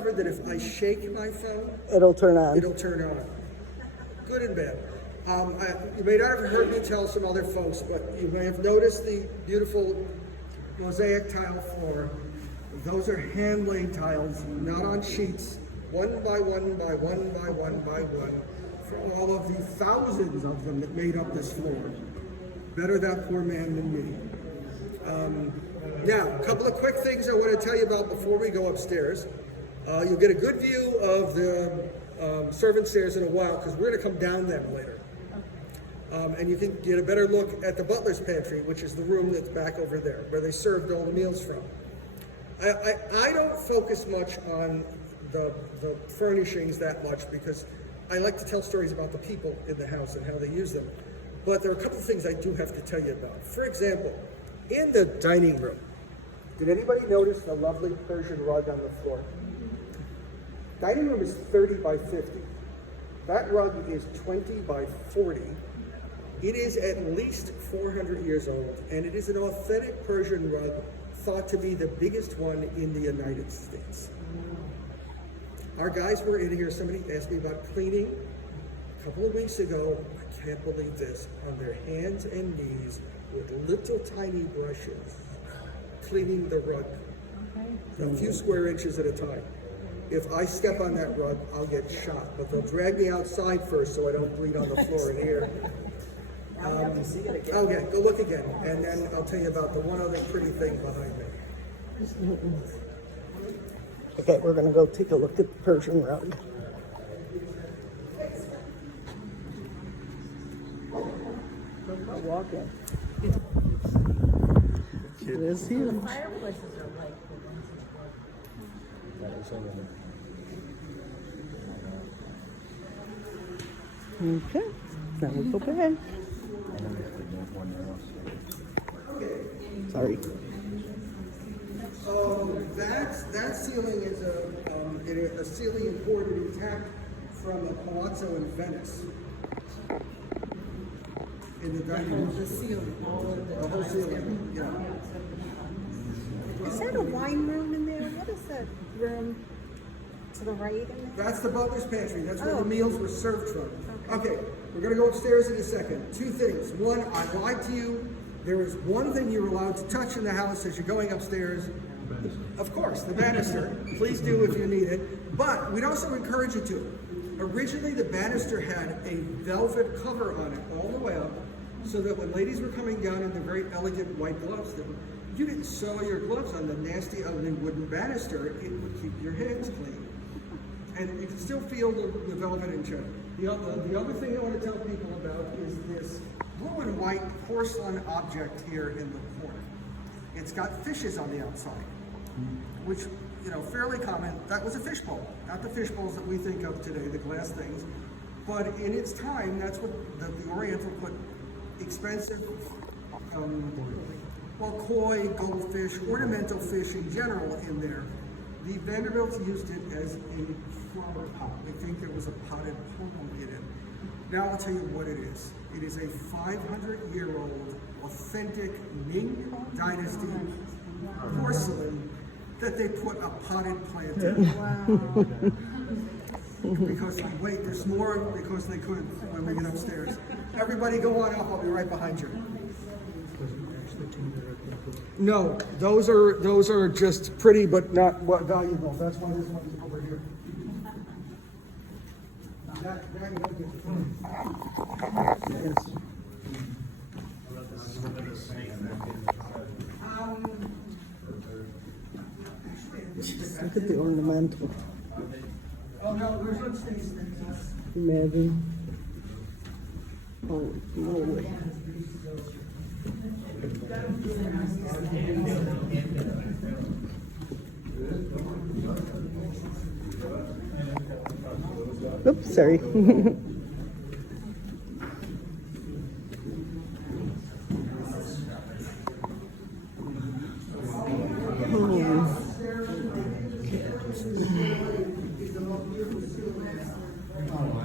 That if I shake my phone, It'll turn on. it'll turn on. Good and bad. You may not have heard me tell some other folks, but you may have noticed the beautiful mosaic tile floor. Those are hand-laid tiles, not on sheets, one by one by one by one by one, for all of the thousands of them that made up this floor. Better that poor man than me. Now, a couple of quick things I want to tell you about before we go upstairs. You'll get a good view of the servant stairs in a while because we're going to come down them later. And you can get a better look at the butler's pantry, which is the room that's back over there, where they served all the meals from. I don't focus much on the furnishings that much because I like to tell stories about the people in the house and how they use them. But there are a couple of things I do have to tell you about. For example, in the dining room, did anybody notice the lovely Persian rug on the floor? Dining room is 30 by 50. That rug is 20 by 40. It is at least 400 years old, and it is an authentic Persian rug, thought to be the biggest one in the United States. Our guys were in here, somebody asked me about cleaning a couple of weeks ago. I can't believe this, on their hands and knees with little tiny brushes, cleaning the rug, a few square inches at a time. If I step on that rug, I'll get shot, but they'll drag me outside first so I don't bleed on the floor in here. Okay, go look again, and then I'll tell you about the one other pretty thing behind me. Okay, we're gonna go take a look at the Persian rug. Walk in. It is huge. The fireplaces are like Okay, now we'll go back. Sorry. So that ceiling is a ceiling imported intact from a palazzo in Venice. In the dining room. the ceiling, all of The whole ceiling, yeah. Is that a wine room in there? What is that room to the right in there? That's the butler's pantry. That's where the meals were served from. Okay, we're gonna go upstairs in a second. Two things. One, I lied to you. There is one thing you're allowed to touch in the house as you're going upstairs. Of course, the banister. Please do if you need it. But we'd also encourage you to. Originally, the banister had a velvet cover on it all the way up, so that when ladies were coming down in their very elegant white gloves, you didn't soil your gloves on the nasty, ugly wooden banister. It would keep your hands clean. And you can still feel the velvet in check. The other thing I want to tell people about is this blue and white porcelain object here in the corner. It's got fishes on the outside, which, you know, fairly common. That was a fishbowl, not the fish bowls that we think of today, the glass things. But in its time, that's what the Oriental put expensive, koi, goldfish, ornamental fish in general in there. The Vanderbilts used it as a flower pot. I think there was a potted palm in it. Now I'll tell you what it is. It is a 500-year-old authentic Ming Dynasty porcelain that they put a potted plant in. Wow. Because, wait, there's more because they could when we get upstairs. Everybody go on up, I'll be right behind you. No, those are just pretty but not valuable. That's why this one's over here. Look at the ornamental. Oh no, there's no space. Imagine. Holy moly. Oops, sorry.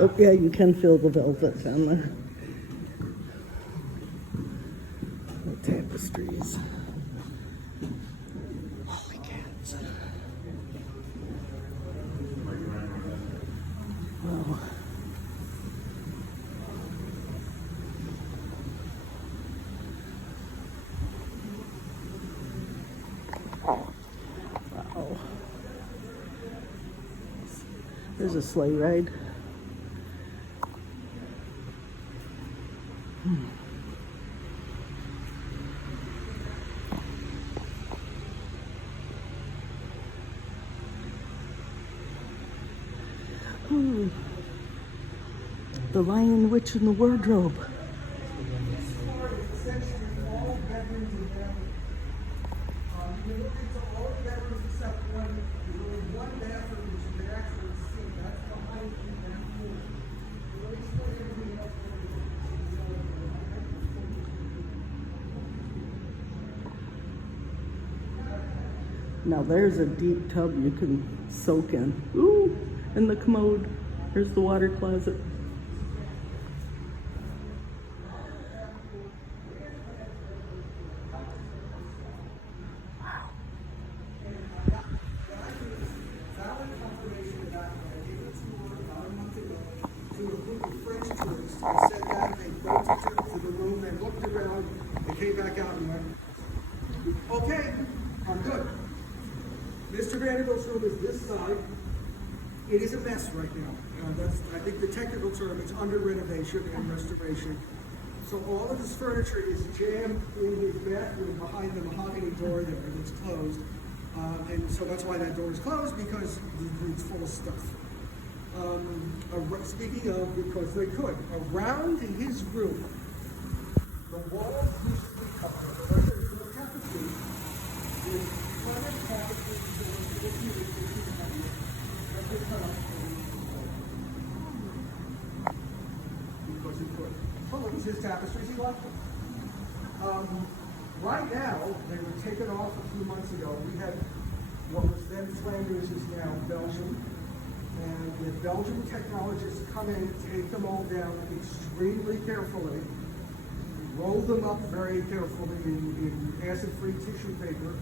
Oh yeah, you can feel the velvet on the tapestries. Holy cats. There's a sleigh ride. Hmm. The Lion, Witch, and the Wardrobe. Essentially all bedrooms in there. You can look into all the bedrooms except one. There's only one bathroom which you can actually see. That's behind that door. Let me explain everything else. Now there's a deep tub you can soak in. Ooh, and the commode. Here's the water closet. To a group of French tourists. They said that, they went to the room, they looked around, they came back out and went, okay, I'm good. Mr. Vanderbilt's room is this side. It is a mess right now. I think the technical term, it's under renovation and restoration. So all of his furniture is jammed in his bathroom behind the mahogany door there that's closed. And so that's why that door is closed, because it's full of stuff. Speaking of, because they could, around his room, the walls used to be covered. The original tapestry is planet tapestry because he could. Well, it was his tapestries, he left them. Right now, they were taken off a few months ago. We had what was then Flanders is now Belgium. And the Belgian technologists come in, take them all down extremely carefully, roll them up very carefully in acid-free tissue paper,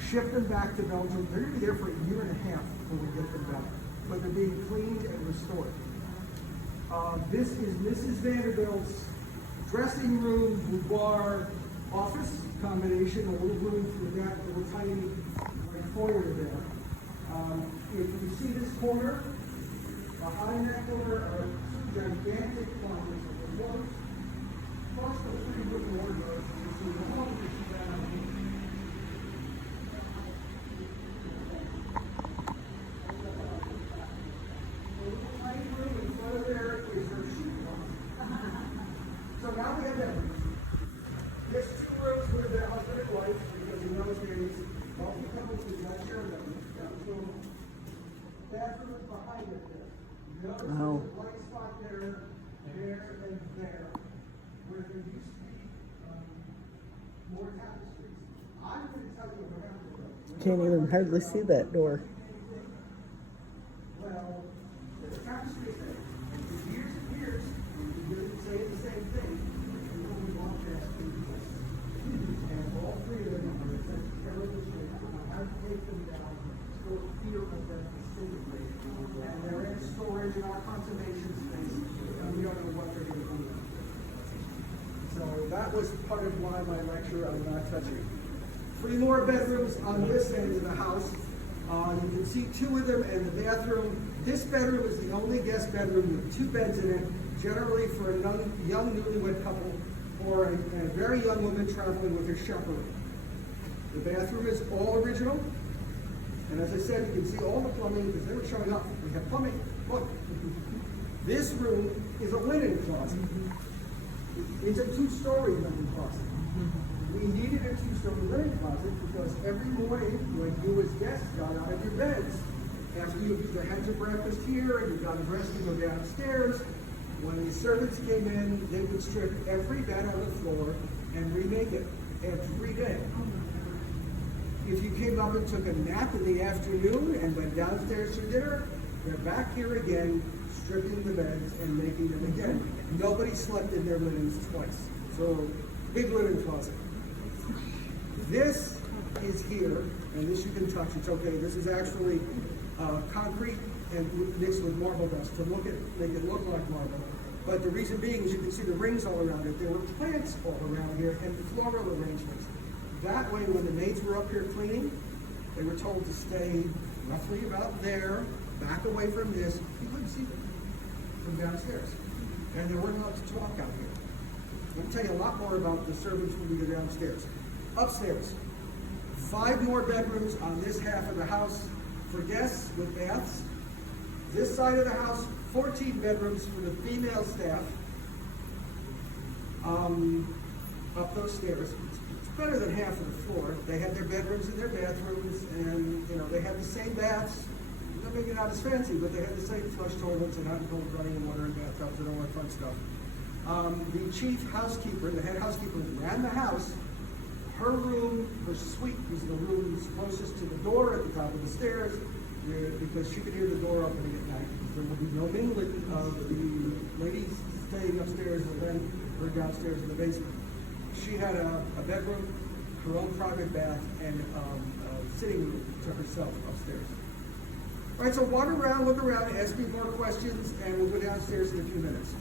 ship them back to Belgium. They're going to be there for a year and a half before we get them back. But they're being cleaned and restored. This is Mrs. Vanderbilt's dressing room, boudoir, office combination, a little room for that little tiny foyer there. If you see this corner, behind that corner are two gigantic closets. First, the three wooden wardrobes. You see the whole tiny room in front of there is her shoe closet. So now we have everything. There's two rooms for the husband and wife, because in those days, multiple couples did not share them. Bathroom is behind it there. Notice there's a white spot there, and there, where there used to be more tapestries. I'm going to tell you what happened. Can't even hardly see that door. Well, there's tapestries there. And for years and years, we've been saying the same thing. People we want past this. And all three of them are in such terrible shape. I have to take them down for fear of them disintegrating. And they're in storage in our conservation space, and we don't know what they're going to do. So that was part of why my lecture on not touching. 3 more bedrooms on this end of the house. You can see 2 of them and the bathroom. This bedroom is the only guest bedroom with 2 beds in it, generally for a young newlywed couple or a very young woman traveling with her chaperone. The bathroom is all original. And as I said, you can see all the plumbing because they were showing up. We have plumbing. Look, this room is a linen closet. It's a 2-story linen closet. We needed a 2-story linen closet because every morning when you as guests got out of your beds, after you either had your breakfast here and you got dressed to go downstairs, when the servants came in, they would strip every bed on the floor and remake it every day. If you came up and took a nap in the afternoon and went downstairs for dinner, they're back here again, stripping the beds and making them again. Nobody slept in their linens twice. So, big linen closet. This is here, and this you can touch. It's okay. This is actually concrete and mixed with marble dust to make it look like marble. But the reason being is you can see the rings all around it. There were plants all around here and floral arrangements. That way, when the maids were up here cleaning, they were told to stay roughly about there, back away from this. You couldn't see them from downstairs. And they weren't allowed to talk out here. Let me tell you a lot more about the servants when we go downstairs. Upstairs, 5 more bedrooms on this half of the house for guests with baths. This side of the house, 14 bedrooms for the female staff. Up those stairs. It's better than half of the floor. They had their bedrooms and their bathrooms, and they had the same baths. Maybe not as fancy, but they had the same flush toilets and hot and cold running water and bathtubs and all that fun stuff. The chief housekeeper, the head housekeeper, ran the house. Her room, her suite, was the room closest to the door at the top of the stairs, because she could hear the door opening at night. There will be no mingling of the ladies staying upstairs and then her downstairs in the basement. She had a bedroom, her own private bath, and a sitting room to herself upstairs. All right, so wander around, look around, ask me more questions, and we'll go downstairs in a few minutes.